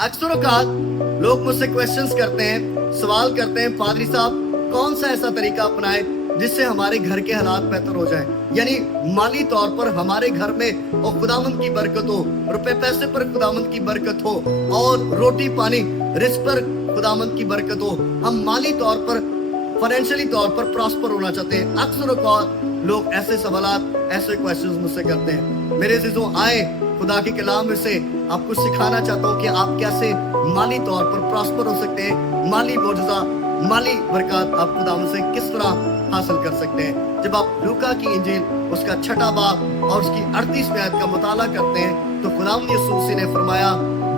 अक्सर औकात लोग मुझसे क्वेश्चंस करते हैं, सवाल करते हैं, पादरी साहब कौन सा ऐसा तरीका अपनाए जिससे हमारे घर के हालात बेहतर हो जाए, यानी माली तौर पर हमारे घर में और खुदावंद की बरकत हो, रुपए पैसे पर खुदावंद की बरकत हो और रोटी पानी रिस्क पर खुदावंद की बरकत हो, हम माली तौर पर फाइनेंशियली तौर पर प्रॉस्पर होना चाहते हैं। अक्सर औकात लोग ऐसे सवालात, ऐसे क्वेश्चंस मुझसे करते हैं। मेरे अज़ीज़ों, आए खुदा के कलाम में से आपको सिखाना चाहता हूँ कि आप कैसे माली तौर पर प्रॉस्पर हो सकते हैं, माली मोजज़ा, माली बरकत आप खुदा से किस तरह हासिल कर सकते हैं। जब आप लूका की इंजील उसका 6वां बाब और उसकी 38वीं आयत का मुताला करते हैं तो खुदावंद यीशु मसीह ने फरमाया,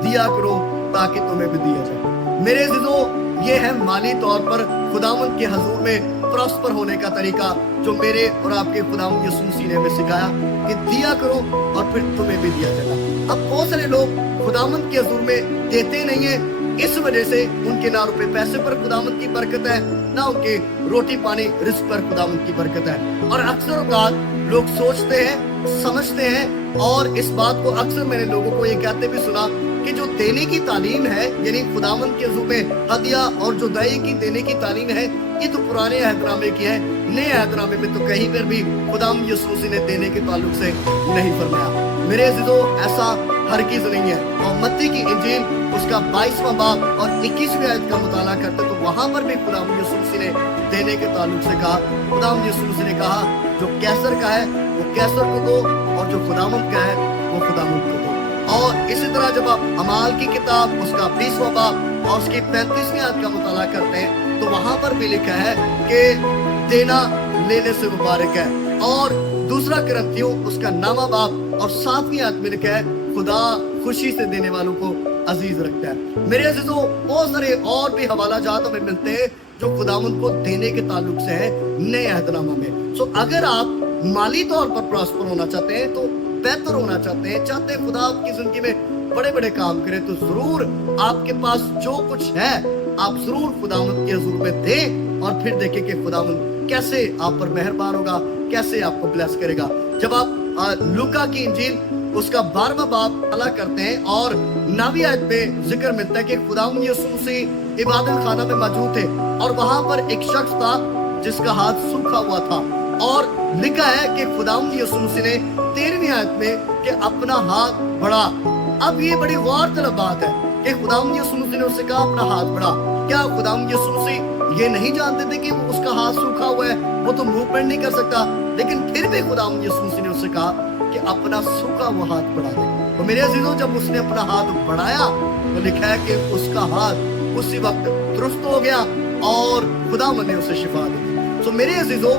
दिया करो ताकि तुम्हें भी दिया जाए। मेरे अज़ीज़ों, ये है माली तौर पर खुदावंद के हजूर में प्रॉस्पर होने का तरीका जो मेरे और आपके खुदावंद यीशु मसीह ने हमें सिखाया कि दिया करो और फिर तुम्हें भी दिया जाएगा। अब बहुत सारे लोग खुदावंद के हजूर में देते नहीं है, इस वजह से उनके ना रुपए पैसे पर खुदावंद की बरकत है, ना उनके रोटी पानी रिस्क पर खुदावंद की बरकत है। और अक्सर औकात लोग सोचते हैं, समझते हैं, और इस बात को अक्सर मैंने लोगों को ये कहते भी सुना कि जो देने की तालीम है, यानी खुदावंद के हजूर में हदिया और जो दया की देने की तालीम है, ये तो पुराने अहदनामे की है। नए अहदनामे में तो कहीं पर भी खुदावंद यीशु मसीह ने देने के ताल्लुक से नहीं फरमाया। मेरे अज़ीज़ों, ऐसा हरगिज़ नहीं है। और मत्ती की इंजील उसका 22वां बाब और 21वीं आयत का मुताला करते तो वहां पर भी खुदावंद यीशु मसीह ने देने के ताल्लुक से कहा, खुदावंद यीशु मसीह ने कहा जो कैसर का है वो कैसर को दो और जो खुदावंद का है वो खुदावंद को दो। और इसी तरह जब आप अमाल की किताब उसका 20वां बाब और उसकी 35वीं आयत का मुताला करते हैं तो वहां पर भी लिखा है कि देना लेने से मुबारक है। और दूसरा करंथियों उसका 9वां बाब और 7वीं आयत में लिखा है, खुदा खुशी से देने वालों को अजीज रखता है। मेरे अजीजों, बहुत सारे और भी हवाला जात हमें मिलते हैं जो खुदावंद को देने के ताल्लुक से है नए अहदनामा में। सो अगर आप माली तौर पर प्रॉस्पर होना चाहते हैं, तो बेहतर होना चाहते हैं खुदा आपकी जिंदगी में बड़े बड़े काम करे, तो जरूर आपके पास जो कुछ है आप जरूर खुदावंद के हुजूर में दें और फिर देखें कि खुदावंद कैसे आप पर मेहरबान होगा, कैसे आपको ब्लेस करेगा। जब आप लूका की इंजील उसका 12वां बाब अला करते हैं और 9वीं आयत में जिक्र मिलता है कि खुदावंद यीशु मसीह इबादत खाना में मौजूद थे और वहां पर एक शख्स था जिसका हाथ सूखा हुआ था। और लिखा है कि खुदावंद यीशु मसीह ने 13वीं आयत में कि अपना हाथ बढ़ा। अब ये बड़ी गौर तलब बात है कि खुदावंद यीशु मसीह ने उससे कहा अपना हाथ बढ़ा। क्या खुदावंद यीशु मसीह ये नहीं जानते थे कि उसका हाथ सूखा हुआ है, वो तो मूवमेंट नहीं कर सकता, लेकिन फिर भी खुदावंद यीशु मसीह ने उससे कहा कि अपना सूखा हुआ हाथ बढ़ा दे। तो मेरे अजीजों, जब उसने अपना हाथ बढ़ाया तो लिखा है कि उसका हाथ उसी वक्त दुरुस्त हो गया और खुदावंद ने उसे शिफा दी। तो मेरे अजीजों,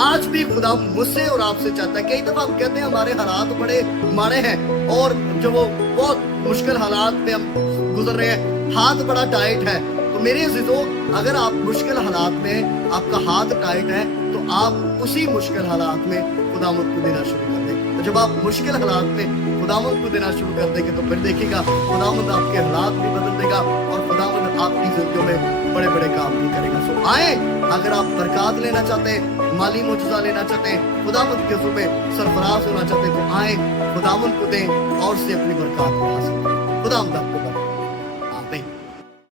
आज भी खुदा मुझसे और आपसे चाहता है। कई दफा हम कहते हैं हमारे हालात बड़े माड़े हैं और जो वो बहुत मुश्किल हालात में हम गुजर रहे हैं, हाथ बड़ा टाइट है। तो मेरे अजीजों, अगर आप मुश्किल हालात में आपका हाथ टाइट है तो आप उसी मुश्किल हालात में खुदावंद को देना शुरू कर दें। तो जब आप मुश्किल हालात में खुदावंद को देना शुरू कर देंगे तो फिर देखिएगा खुदावंद आपके हालात भी बदल देगा और खुदावंद आपकी जिंदगी में बड़े बड़े काम भी करेगा। सो आए, अगर आप बरकत लेना चाहते हैं, माली मुआवजा लेना चाहते हैं, खुदावंद के हुजूर में सरफराज होना चाहते हैं, तो आए खुदावंद को दें और से अपनी बरकत हासिल करें। खुदावंद आपको